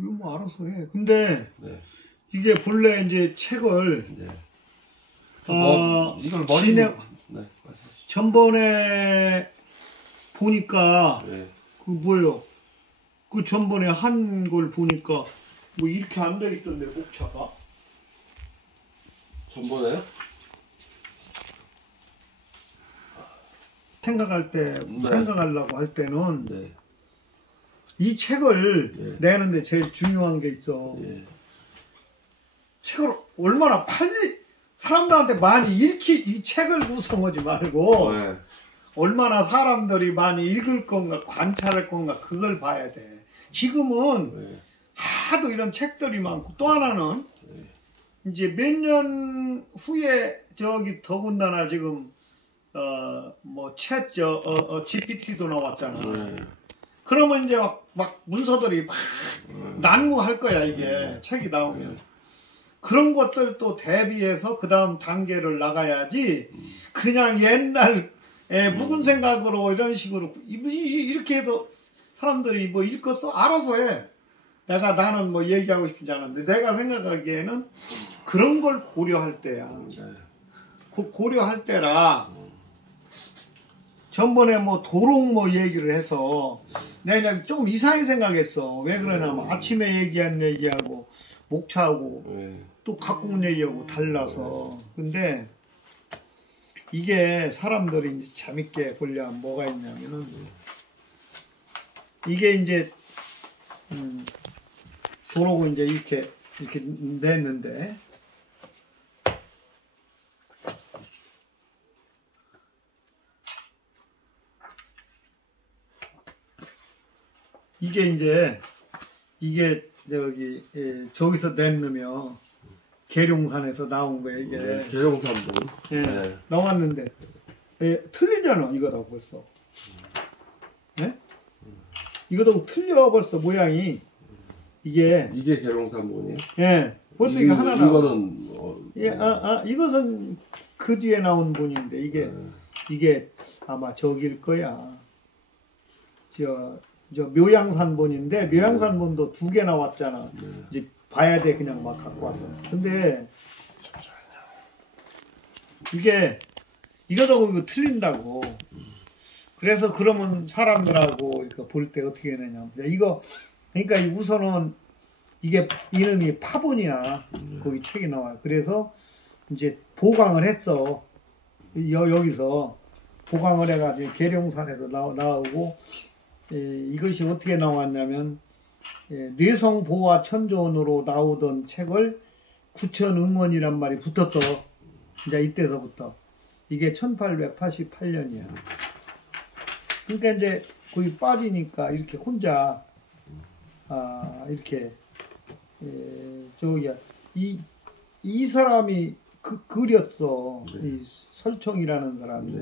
이거 뭐 알아서 해. 근데 네. 이게 본래 이제 책을 네. 이걸 네. 전번에 보니까 네. 그 뭐예요? 그 전번에 한 걸 보니까 뭐 이렇게 안 돼 있던데 목차가. 전번에요? 생각할 때 네. 생각하려고 할 때는 네. 이 책을 네. 내는데 제일 중요한 게 있어. 네. 책을 얼마나 사람들한테 많이 이 책을 구성하지 말고 네. 얼마나 사람들이 많이 읽을 건가 관찰할 건가 그걸 봐야 돼. 지금은 네. 하도 이런 책들이 많고 또 하나는 네. 이제 몇 년 후에 저기 더군다나 지금 뭐 GPT도 나왔잖아. 네. 그러면 이제 막 문서들이 막 난무할 거야 이게 책이 나오면. 그런 것들도 대비해서 그 다음 단계를 나가야지 그냥 옛날 묵은 생각으로 이런 식으로 이렇게 해서 사람들이 뭐 읽었어? 알아서 해. 나는 뭐 얘기하고 싶지 않은데 내가 생각하기에는 그런 걸 고려할 때야. 고려할 때라 전번에 뭐 도롱 뭐 얘기를 해서 내가 그냥 조금 이상하게 생각했어. 왜 그러냐면 아침에 얘기한 얘기하고 목차하고 또 갖고 온 얘기하고 달라서. 근데 이게 사람들이 이제 재밌게 보려면 뭐가 있냐면은 이게 이제 도록은 이제 이렇게 냈는데 이게 저기서 냈으면 계룡산에서 나온 거예요 이게. 계룡산분. 예, 네. 나왔는데 틀리잖아 이거다 벌써. 예? 이거도 틀려 벌써 모양이. 이게 계룡산분이에요? 예, 벌써 이거 하나 나와. 이거는 이것은 그 뒤에 나온 분인데 이게 아마 저길 거야. 저 묘양산본인데 묘양산본도 2개 나왔잖아. 이제 봐야 돼 그냥 막 갖고 와서. 근데 이거도 이거 틀린다고. 그래서 그러면 사람들하고 이거 볼 때 어떻게 되냐면 이거 그러니까 우선은 이게 이름이 파본이야. 거기 책이 나와요. 그래서 이제 보강을 했어. 여기서 보강을 해가지고 계룡산에서 나오고 이것이 어떻게 나왔냐면 뇌성보화 천존으로 나오던 책을 구천응원이란 말이 붙었어. 이제 이때서부터. 이게 1888년이야. 그러니까 이제 거기 빠지니까 이렇게 혼자 이렇게 저기야 이 사람이 그렸어. 이 설총이라는 사람이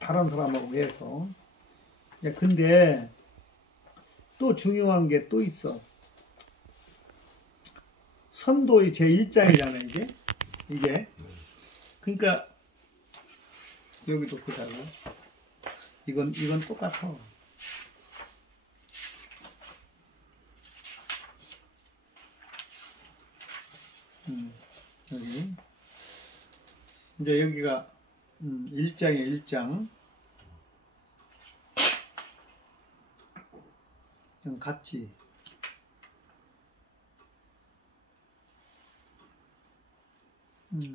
다른 사람하고 해서. 근데 또 중요한 게 또 있어. 선도의 제1장이잖아 이게. 그러니까 여기도 보자고. 이건 똑같아. 여기 이제 여기가 1장에 1장. 그냥 같지.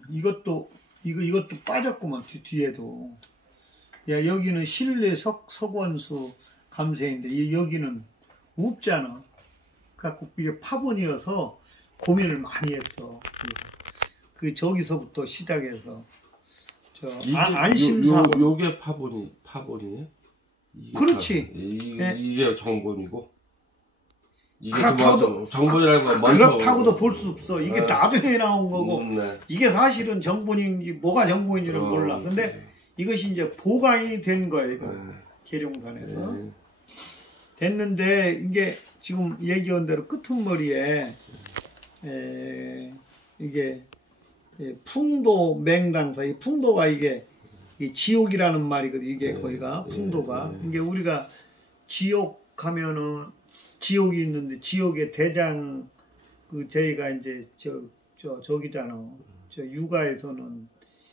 이것도 빠졌구만 뒤에도. 야 여기는 신뢰 석원수 감세인데 여기는 웃잖아. 갖고 이게 파본이어서 고민을 많이 했어. 저기서부터 시작해서 안심사. 요게 파본이에요? 그렇지. 이게 정본이고. 그렇다고도 볼 수 없어. 이게 나중에 나온 거고 이게 사실은 정본인지 뭐가 정본인지를 몰라. 근데 이것이 이제 보강이 된 거예요. 이거. 계룡산에서 됐는데 이게 지금 얘기한 대로 끄트머리에 이게 풍도 맹당사. 이 풍도가 이게 지옥이라는 말이거든. 이게 거기가 풍도가. 이게 우리가 지옥 하면은 지옥이 있는데 지옥의 대장 그 저희가 이제 저기잖아. 저 육아에서는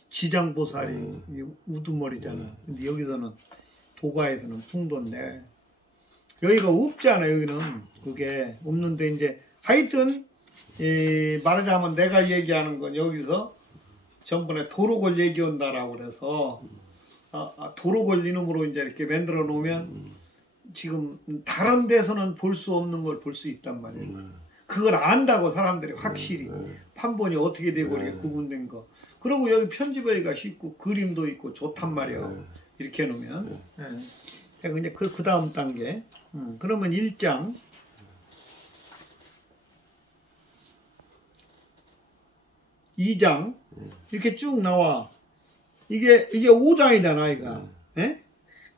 지장보살이 우두머리잖아. 근데 여기서는 도가에서는 풍도인데 여기가 없잖아. 여기는 그게 없는데 이제 하여튼 말하자면 내가 얘기하는 건 여기서 전번에 도로골 얘기한다라고 그래서 도로골 이놈으로 이제 이렇게 만들어 놓으면 지금 다른 데서는 볼 수 없는 걸 볼 수 있단 말이에요. 그걸 안다고 사람들이 확실히 판본이 어떻게 되고 이렇게 구분된 거. 그리고 여기 편집하기가 쉽고 그림도 있고 좋단 말이에요. 이렇게 해놓으면. 이제 그 다음 단계. 그러면 1장. 2장. 이렇게 쭉 나와. 이게 5장이잖아, 이가. 예?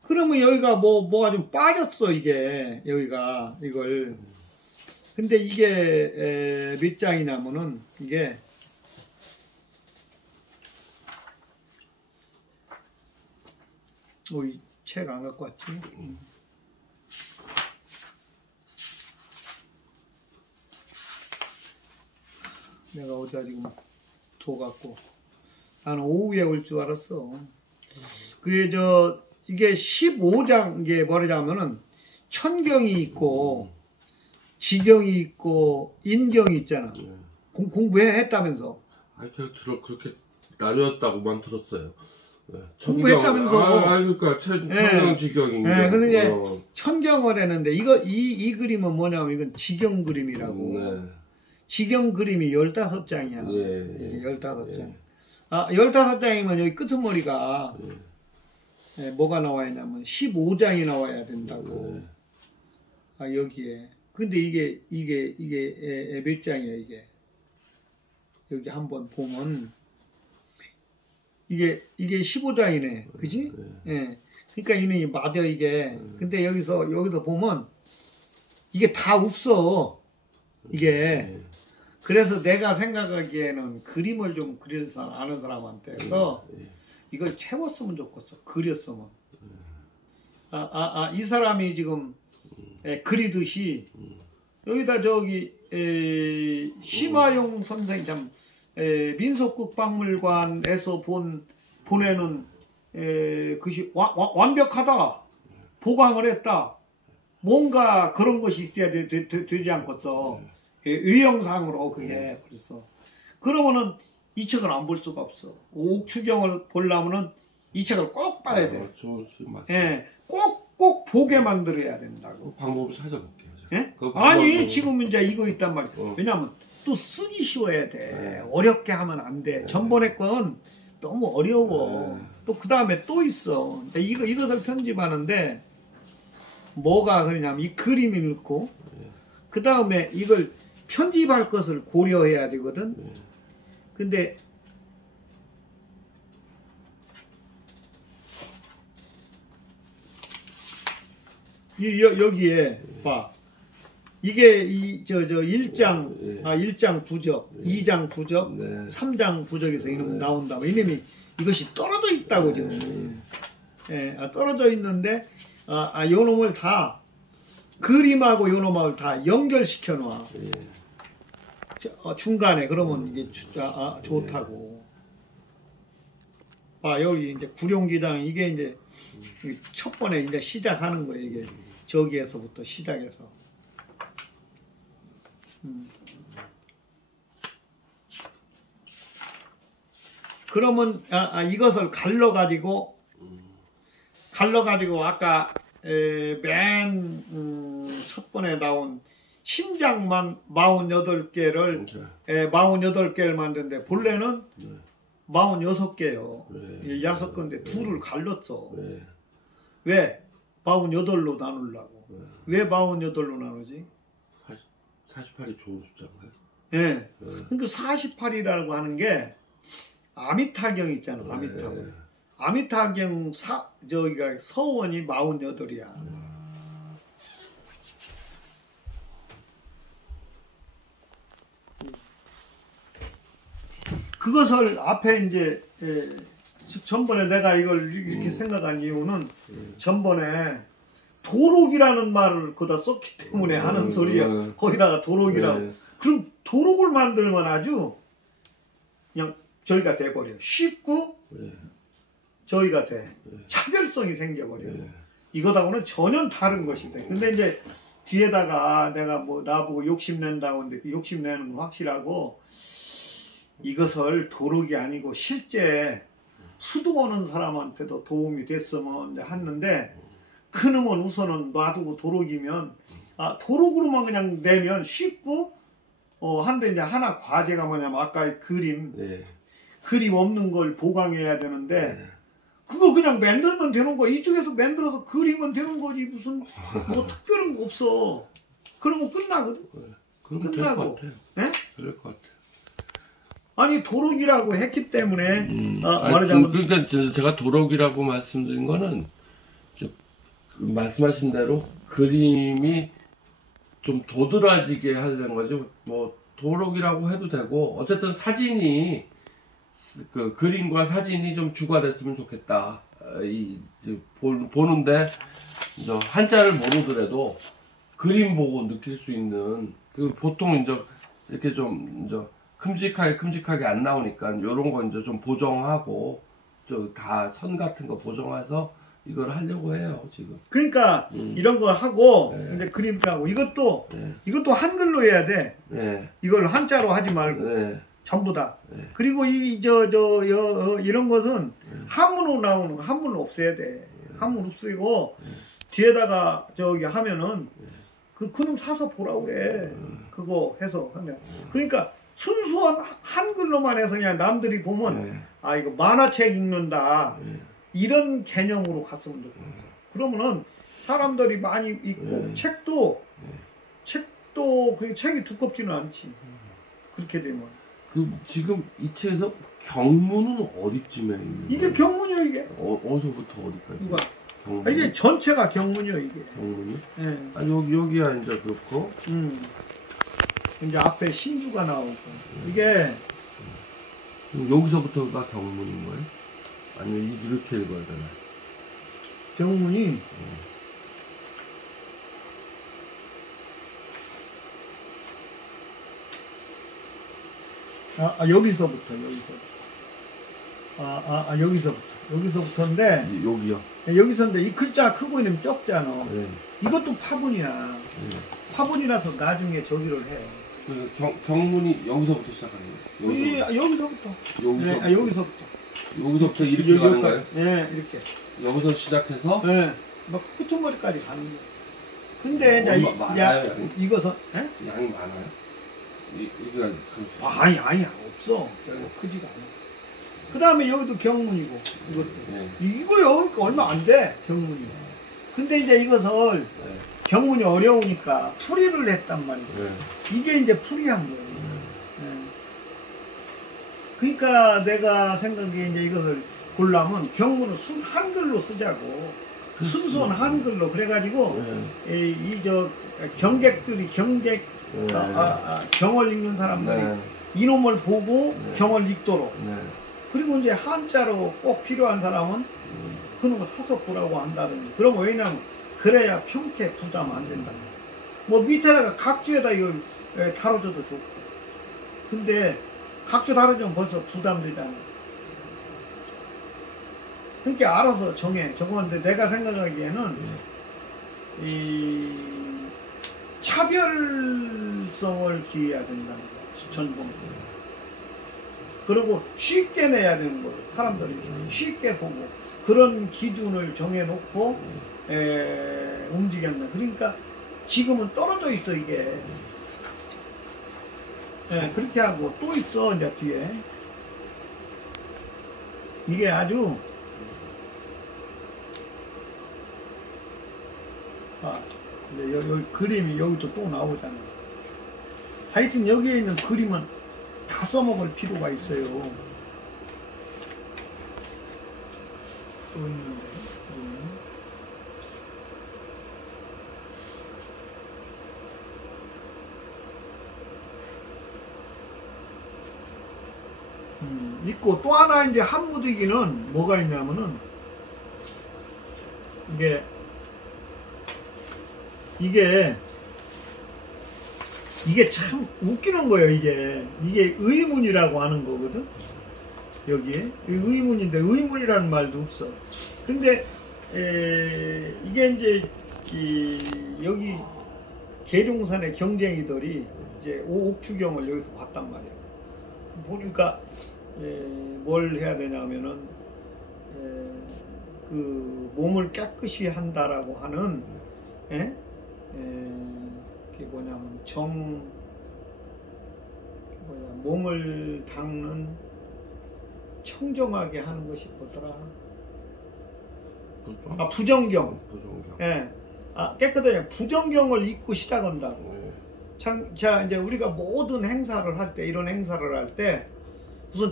그러면 여기가 뭐가 좀 빠졌어, 이게. 여기가, 이걸. 근데 이게, 몇 장이냐면은, 이게, 이 책 안 갖고 왔지? 내가 어디다 지금 둬갖고. 나는 오후에 올 줄 알았어. 이게 15장, 이게 뭐냐면은, 천경이 있고, 지경이 있고, 인경이 있잖아. 공부했다면서. 그렇게 나뉘었다고만 들었어요. 공부했다면서. 그러니까 천경 지경인 거. 근데 천경을 했는데 이 그림은 뭐냐면 이건 지경 그림이라고. 지경 그림이 15장이야. 이게 15장. 15장이면 여기 끄트머리가 뭐가 나와야 하냐면 15장이 나와야 된다고. 여기에. 근데 이게 몇 장이야, 이게. 여기 한번 보면 이게 15장이네. 그지? 예. 그러니까 이놈이 맞아, 이게. 근데 여기서 보면 이게 다 없어. 이게. 그래서 내가 생각하기에는 그림을 좀 그려서 아는 사람한테서 이걸 채웠으면 좋겠어. 그렸으면. 이 사람이 지금 그리듯이 여기다 심화용 선생이 참 민속국박물관에서 보내는 그것이 완벽하다. 보강을 했다. 뭔가 그런 것이 있어야 되지 않겠어. 의형상으로 그게 그래서 그러면은 이 책을 안 볼 수가 없어. 옥추경을 보려면은 이 책을 꼭 봐야 돼. 꼭 보게 만들어야 된다고. 방법을 찾아볼게요. 예? 아니 지금 이제 이거 있단 말이야. 왜냐면 또 쓰기 쉬워야 돼. 어렵게 하면 안 돼. 전번에 건 너무 어려워. 또 그 다음에 또 있어. 이것을 편집하는데 뭐가 그러냐면 이 그림이 넣고 그 다음에 이걸 편집할 것을 고려해야 되거든. 근데 여기에 봐. 이게 1장 부적, 2장 부적, 3장 부적에서 이놈 나온다. 이놈이 이것이 떨어져 있다고 지금. 떨어져 있는데 요놈을 다 그림하고 요놈을 다 연결시켜 놔. 중간에 그러면 이게 좋다고. 여기 이제 구룡기당 이게 이제 첫 번에 이제 시작하는 거예요. 이게 저기에서부터 시작해서. 그러면 이것을 갈라가지고 아까 맨 첫 번에 나온 신장만 48개를 48개를 만드는데 본래는 46개요. 6개인데 둘을 갈랐어. 왜? 48로 나누려고. 왜 48로 나누지? 48이 좋은 숫자인가요? 예. 그러니까 48이라고 하는 게 아미타경 있잖아. 아미타경. 아미타경 저기가 서원이 48이야. 그것을 앞에 이제 전번에 내가 이걸 이렇게 생각한 이유는 전번에 도록이라는 말을 거기다 썼기 때문에 하는 소리예요. 거기다가 도록이라고. 네. 그럼 도록을 만들면 아주 그냥 저희가 돼버려요. 쉽고 네. 저희가 돼. 네. 차별성이 생겨버려요. 네. 이거하고는 전혀 다른 것이다. 근데 이제 뒤에다가 내가 뭐 나보고 욕심낸다고 하는데 그 욕심내는 건 확실하고 이것을 도록이 아니고 실제 수도하는 사람한테도 도움이 됐으면 이제 했는데 그놈은 우선은 놔두고 도록이면 도록으로만 그냥 내면 쉽고 한데 이제 하나 과제가 뭐냐면 아까 그림 네. 그림 없는 걸 보강해야 되는데 네. 그거 그냥 만들면 되는 거야. 이쪽에서 만들어서 그리면 되는 거지. 무슨 뭐 특별한 거 없어. 그러면 끝나거든. 그럼 끝나고. 될 것 같아요. 네? 그럴 것 같아요. 아니 도록이라고 했기 때문에 말하자면 그러니까 제가 도록이라고 말씀드린 거는 말씀하신 대로 그림이 좀 도드라지게 하려는 거죠. 뭐 도록이라고 해도 되고 어쨌든 사진이 그 그림과 사진이 좀 주가 됐으면 좋겠다. 보는데 한자를 모르더라도 그림 보고 느낄 수 있는 그 보통 이제 이렇게 좀 이제 큼직하게 안 나오니까 요런 거 이제 좀 보정하고 다 선 같은 거 보정해서 이걸 하려고 해요 지금. 그러니까 이런 거 하고 네. 이제 그림도 하고 이것도 네. 이것도 한글로 해야 돼. 네. 이걸 한자로 하지 말고 네. 전부 다. 네. 그리고 이런 것은 한문으로 나오는 거 한문을 없애야 돼. 한문 없애고 뒤에다가 저기 하면은 그놈 사서 보라고 그래. 그거 해서 하면. 그러니까 순수한 한글로만 해서 그냥 남들이 보면 이거 만화책 읽는다. 이런 개념으로 갔으면 좋겠어. 그러면은 사람들이 많이 읽고 책도 그 책이 두껍지는 않지. 그렇게 되면. 그 지금 이 책에서 경문은 어디쯤에 있는 이게 거예요? 경문이요 이게. 어디서부터 어디까지? 누가? 경문? 이게 전체가 경문이요 이게. 경문이? 예. 여기야 이제 그렇고. 이제 앞에 신주가 나오고 이게 여기서부터가 경문인 거예요? 아니면 이렇게 읽어야 되나요? 경문이 여기서부터 여기서부터인데 여기요? 여기서인데 이 글자 크고 있는 적잖아. 네. 이것도 파분이야. 네. 파분이라서 나중에 저기를 해. 그 경문이 여기서부터 시작하는 거예요? 여기서부터. 여기서. 여기서부터 이렇게 가는 거예요? 예, 이렇게. 여기서 시작해서? 예, 막 끝머리까지 가는 거야. 근데 이제 많아요, 양이? 이것은 양이 많아요? 이거 아니야 없어. 크지가 않아. 그 다음에 여기도 경문이고 이것도. 네. 이거 여기 얼마 안 돼 경문이. 근데 이제 이것을 경문이 어려우니까 풀이를 했단 말이야. 이게 이제 풀이한 거예요. 그러니까 내가 생각에 이제 이것을 보려면 경문을 한글로 쓰자고. 순수한 한글로. 그래가지고 경객들이 경을 읽는 사람들이 이놈을 보고 경을 읽도록. 그리고 이제 한자로 꼭 필요한 사람은 그놈을 사서 보라고 한다든지. 그럼 왜냐면 그래야 평택 부담 안 된다. 뭐 밑에다가 각주에다 이걸 다뤄줘도 좋고. 근데 각주 다뤄주면 벌써 부담되잖아. 그러니까 알아서 정해. 저건데 내가 생각하기에는 이 차별성을 기해야 된다는 거야. 전공. 그리고 쉽게 내야 되는 거예요. 사람들이 쉽게 보고 그런 기준을 정해놓고 움직였네. 그러니까 지금은 떨어져 있어 이게. 그렇게 하고 또 있어 이제 뒤에. 이게 아주 여기 그림이 여기도 또 나오잖아. 하여튼 여기에 있는 그림은 다 써먹을 필요가 있어요. 또 있는데. 있고 또 하나 이제 한무더기는 뭐가 있냐면은 이게 이게 참 웃기는 거예요. 이게 의문이라고 하는 거거든. 여기에 의문인데 의문이라는 말도 없어. 근데 이게 이제 여기 계룡산의 경쟁이들이 이제 옥추경을 여기서 봤단 말이야. 보니까 뭘 해야 되냐면은 그 몸을 깨끗이 한다라고 하는 그게 뭐냐면 몸을 닦는 청정하게 하는 것이 뭐더라? 부정경. 예. 깨끗하게 부정경을 입고 시작한다고. 자, 이제 우리가 모든 행사를 할 때, 이런 행사를 할 때, 우선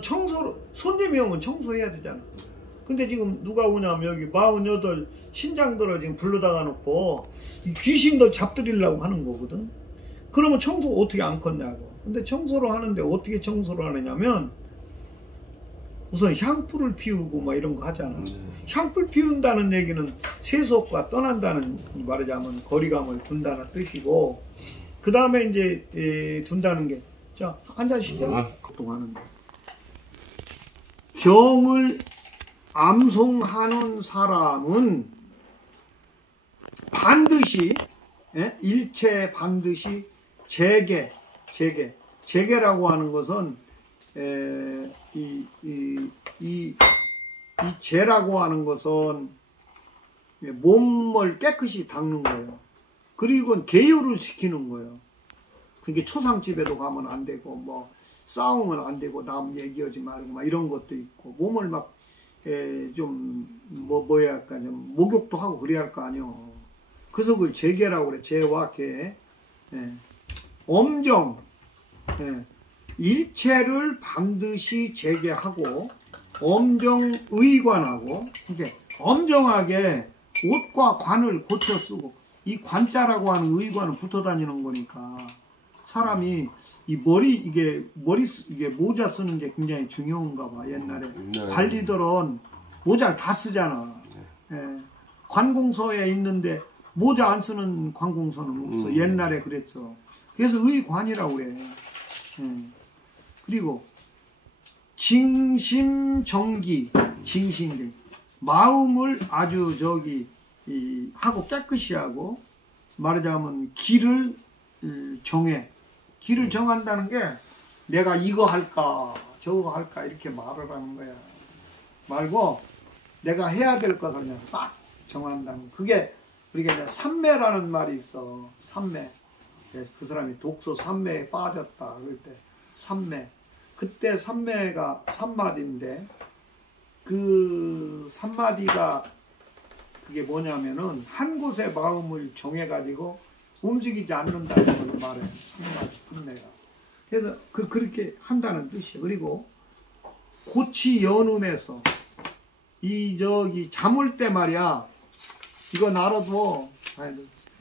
손님이 오면 청소해야 되잖아. 근데 지금 누가 오냐면 여기 48 신장들을 지금 불러다가 놓고 이 귀신들 잡들이려고 하는 거거든. 그러면 청소 어떻게 안 컸냐고. 근데 청소를 하는데 어떻게 청소를 하느냐면 우선 향불을 피우고 막 이런 거 하잖아. 향불 피운다는 얘기는 세속과 떠난다는, 말하자면 거리감을 둔다는 뜻이고, 그 다음에 이제 둔다는 게, 자, 한 잔씩 하는데 병을 암송하는 사람은 반드시 일체 반드시 재개라고 하는 것은 이 재라고 하는 것은 몸을 깨끗이 닦는 거예요. 그리고 계율을 지키는 거예요. 그게 초상집에도 가면 안 되고, 뭐 싸우면 안 되고, 남 얘기하지 말고 막 이런 것도 있고, 몸을 막 좀 뭐야 할까, 좀 목욕도 하고 그래야 할 거 아니요. 그래서 그걸 재개라고 그래. 재와 개. 엄정. 일체를 반드시 재개하고 엄정의관하고, 이게 엄정하게 옷과 관을 고쳐 쓰고, 이 관자라고 하는 의관은 붙어 다니는 거니까 사람이 이 이게 모자 쓰는 게 굉장히 중요한가 봐. 옛날에 관리들은 모자를 다 쓰잖아. 관공서에 있는데 모자 안 쓰는 관공서는 없어. 옛날에 그랬어. 그래서 의관이라고 그래. 그리고 징심정기, 마음을 아주 하고 깨끗이 하고, 말하자면 길을 정해. 길을 정한다는 게 내가 이거 할까 저거 할까 이렇게 말을 하는 거야. 말고 내가 해야 될 것을 그냥 딱 정한다는, 그게 우리가 삼매라는 말이 있어. 삼매. 그 사람이 독서 삼매에 빠졌다 그럴 때 삼매. 그때 삼매가 3마디인데 그 3마디가 그게 뭐냐면은 한 곳에 마음을 정해가지고 움직이지 않는다는 걸 말해. 삼매가. 그래서 그렇게 한다는 뜻이에요. 그리고 고치 연음에서 잠을 때 말이야. 이거 나라도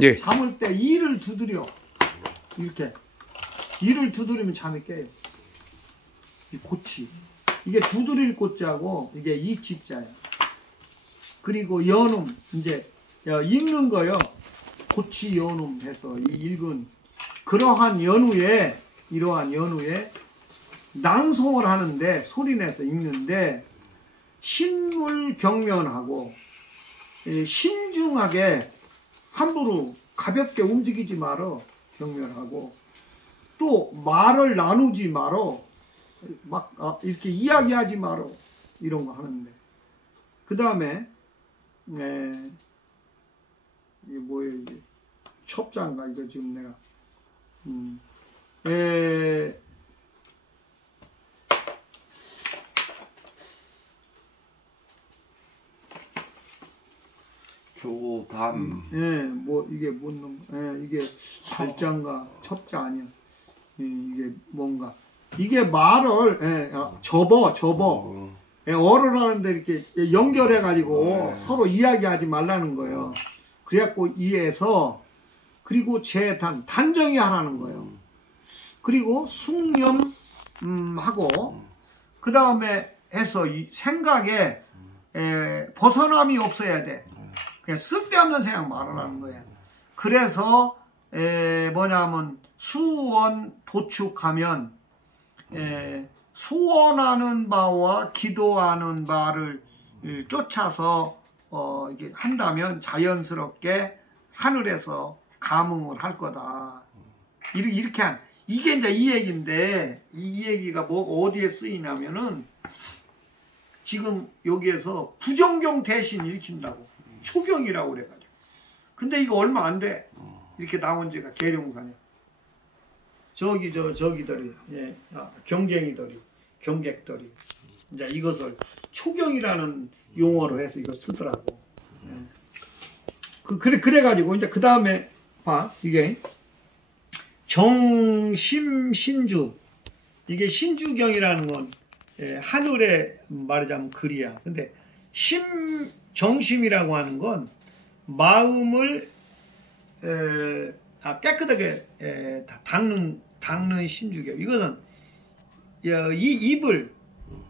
예. 잠을 때 이를 두드려. 이렇게 이를 두드리면 잠이 깨요. 이 고치. 이게 두드릴 고자고 이게 이치자야. 그리고 연음, 이제 읽는 거요. 고치 연음 해서 읽은 이러한 연후에 낭송을 하는데, 소리내서 읽는데 신물 경면하고 신중하게 함부로 가볍게 움직이지 말어. 경면하고 또 말을 나누지 말어. 막 이렇게 이야기하지 말어. 이런 거 하는데, 그 다음에 이게 뭐예요? 이게 첩자인가? 이거 지금 내가 교담. 뭐 이게 뭔 이게 살자인가? 첩자 아니야. 이게 뭔가 이게 말을 접어 어를 하는데 이렇게 연결해 가지고 서로 이야기하지 말라는 거예요. 그래갖고 이해해서, 그리고 단정히 하라는 거예요. 그리고 숙념하고 그 다음에 해서 이 생각에 벗어남이 없어야 돼. 그냥 쓸데없는 생각 말하라는 거야. 그래서 뭐냐면 수원 도축하면 소원하는 바와 기도하는 바를 쫓아서 이게 한다면 자연스럽게 하늘에서 감응을 할 거다. 이렇게 이게 이제 이 얘기인데, 이 얘기가 어디에 쓰이냐면은 지금 여기에서 부정경 대신 일으킨다고, 초경이라고 그래가지고. 근데 이거 얼마 안 돼. 이렇게 나온 지가 계룡산에. 저기들이, 경쟁이들이, 경객들이 이제 이것을 초경이라는 용어로 해서 이거 쓰더라고. 그래가지고 이제 그 다음에 봐, 이게 정심신주, 이게 신주경이라는 건 하늘에 말하자면 글이야. 근데 정심이라고 하는 건 마음을 깨끗하게 닦는 신주경. 이것은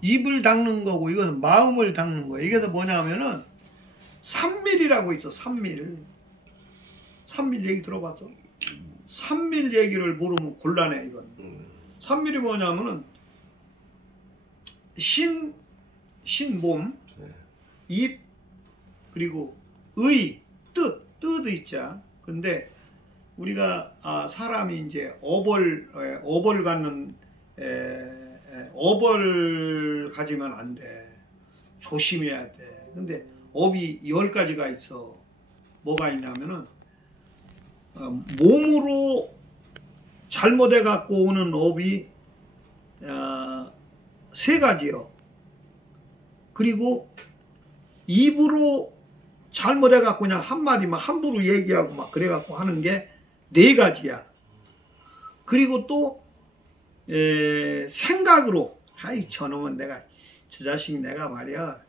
입을 닦는 거고, 이것은 마음을 닦는 거예요. 이게 뭐냐면은 삼밀이라고 있어. 삼밀 얘기 들어봤어? 삼밀 얘기를 모르면 곤란해. 이건 삼밀이 뭐냐면은 신몸, 입, 그리고 뜻 있자. 근데 우리가 사람이 이제 업을 갖는 업을 가지면 안 돼. 조심해야 돼. 근데 업이 10가지가 있어. 뭐가 있냐면은 몸으로 잘못해 갖고 오는 업이 3가지요. 그리고 입으로 잘못해 갖고 그냥 한마디 막 함부로 얘기하고 막 그래 갖고 하는 게 4가지야. 그리고 또 생각으로, 아이 저놈은 내가, 저 자식 내가 말이야,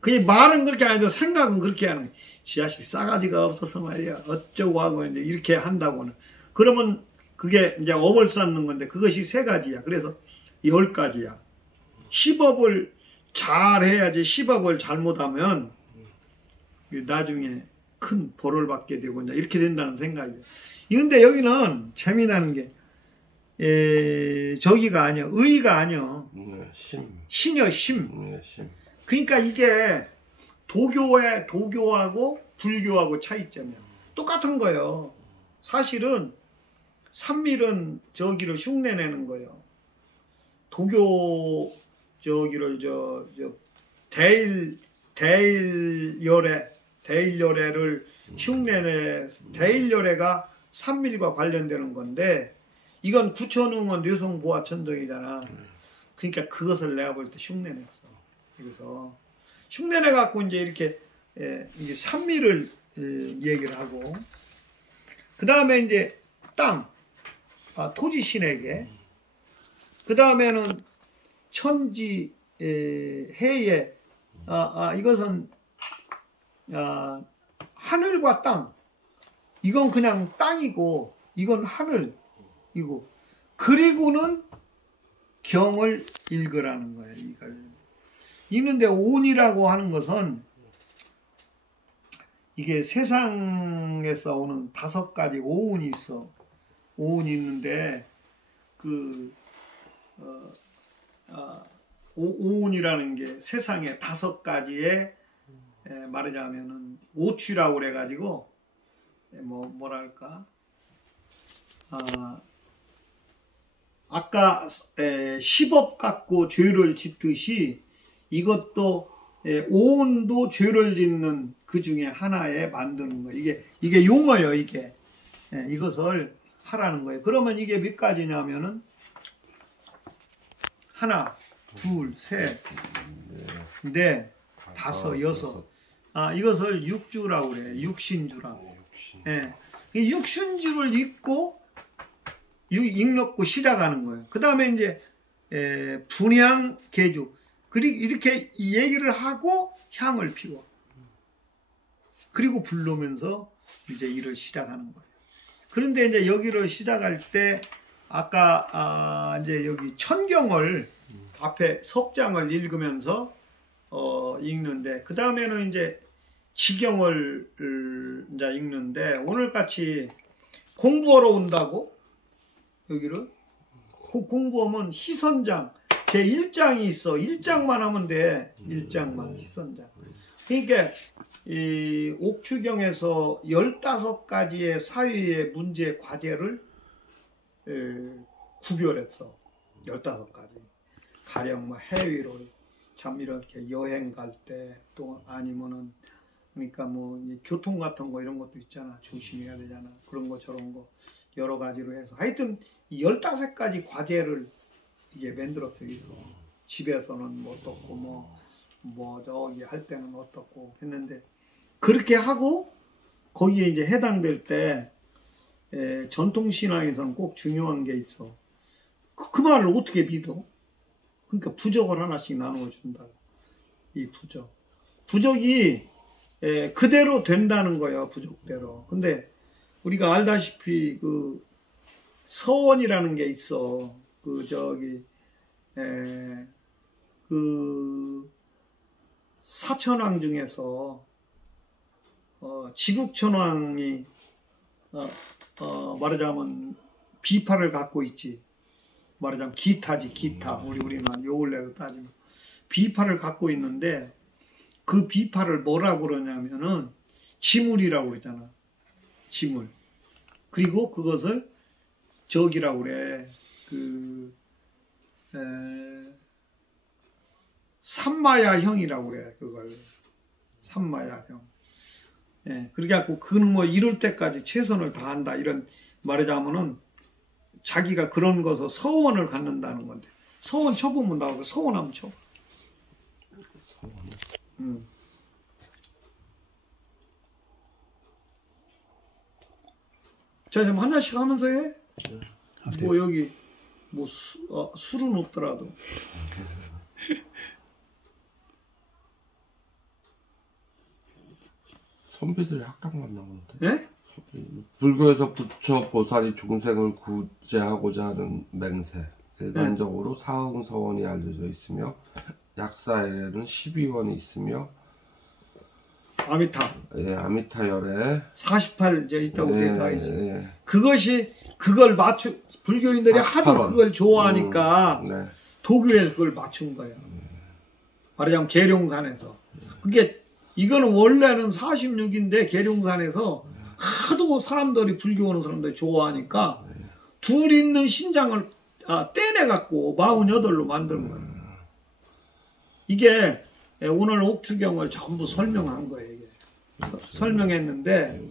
그냥 말은 그렇게 안 해도 생각은 그렇게 하는 거야. 저 자식 싸가지가 없어서 말이야 어쩌고 하고 이제 이렇게 한다고는. 그러면 그게 이제 업을 쌓는 건데 그것이 3가지야. 그래서 10가지야. 10업을 잘 해야지. 10업을 잘못하면 나중에 큰 벌을 받게 되고 이제 이렇게 된다는 생각이에요. 근데 여기는 재미나는 게 저기가 아니야. 의가 아니야. 신이야, 심. 그러니까 이게 도교하고 불교하고 차이점이야. 똑같은 거예요. 사실은 삼밀은 저기를 흉내내는 거예요. 도교 저기를 대일열애를 흉내내. 대일열애가 삼밀과 관련되는 건데 이건 구천응원 뇌성보화천정이잖아. 그러니까 그것을 내가 볼 때 흉내냈어. 그래서 흉내내 갖고 이제 이렇게 이제 삼밀을 얘기를 하고, 그 다음에 이제 땅, 토지신에게, 그 다음에는 천지, 해에, 이것은 하늘과 땅. 이건 그냥 땅이고 이건 하늘이고, 그리고는 경을 읽으라는 거예요. 이걸 읽는데 온이라고 하는 것은 이게 세상에서 오는 5가지 오온이 있어. 오온이 있는데 오온이라는 게 세상에 5가지의 말하자면은 오취라고 그래가지고 뭐랄까, 아까 10업 갖고 죄를 짓듯이 이것도 오온도 죄를 짓는 그 중에 하나에 만드는 거예요. 이게 용어예요. 이게 이것을 하라는 거예요. 그러면 이게 몇 가지냐면은 하나, 둘, 셋, 넷, 다섯, 여섯. 이것을 육주라고 그래요. 육신주라고. 육신주를 읽고 읽놓고 시작하는 거예요. 그 다음에 이제 분향, 계주. 그리고 이렇게 얘기를 하고 향을 피워. 그리고 부르면서 이제 일을 시작하는 거예요. 그런데 이제 여기를 시작할 때 아까 이제 여기 천경을 앞에 석장을 읽으면서 읽는데, 그 다음에는 이제 지경을 이제 읽는데 오늘같이 공부하러 온다고 여기를 공부하면 희선장 제 1장이 있어. 1장만 하면 돼. 1장만 희선장. 그러니까 이 옥추경에서 15가지의 사회의 문제 과제를 구별했어. 15가지. 가령 뭐 해외로 참 이렇게 여행 갈 때 또 아니면은 그러니까 뭐 교통 같은 거 이런 것도 있잖아. 조심해야 되잖아. 그런 거 저런 거 여러 가지로 해서 하여튼 15가지 과제를 이게 만들었어요. 집에서는 뭐 어떻고 뭐 저기 할 때는 어떻고 했는데 그렇게 하고 거기에 이제 해당될 때 전통신앙에서는 꼭 중요한 게 있어. 그 말을 어떻게 믿어? 그러니까 부적을 하나씩 나누어 준다. 이 부적이 그대로 된다는 거예요. 부적대로. 근데 우리가 알다시피 그 서원이라는 게 있어. 그 사천왕 중에서 지국천왕이 말하자면 비파를 갖고 있지. 말하자면 기타지, 기타. 우리만 요걸레로 따지면 비파를 갖고 있는데 그 비파를 뭐라고 그러냐면은 지물이라고 그러잖아. 지물. 그리고 그것을 저기라고 그래. 삼마야형이라고 그래. 그걸 삼마야형. 예, 그래갖고 그는 뭐 이룰 때까지 최선을 다한다. 이런 말하자면은 자기가 그런 것을 서원을 갖는다는 건데 서원 쳐보면 나오고 서원 한번 쳐봐. 자, 좀 하나씩 하면서 해. 뭐 여기 뭐 술은 없더라도. 선비들이 학당만 나오는데. 예? 불교에서 부처 보살이 중생을 구제하고자 하는 맹세. 일반적으로 사흥서원이 알려져 있으며 약사에는 12원이 있으며 아미타. 예, 아미타열에 48 이제 있다고 예, 되어 있지. 예. 그걸 불교인들이 48원. 하도 그걸 좋아하니까 네. 도교에서 그걸 맞춘 거야. 말하자면 계룡산에서. 그게 이거는 원래는 46인데 계룡산에서 하도 사람들이 불교 오는 사람들이 좋아하니까 둘 있는 신장을 떼내갖고 48로 만드는 거예요. 이게 오늘 옥추경을 전부 설명한 거예요. 이게. 설명했는데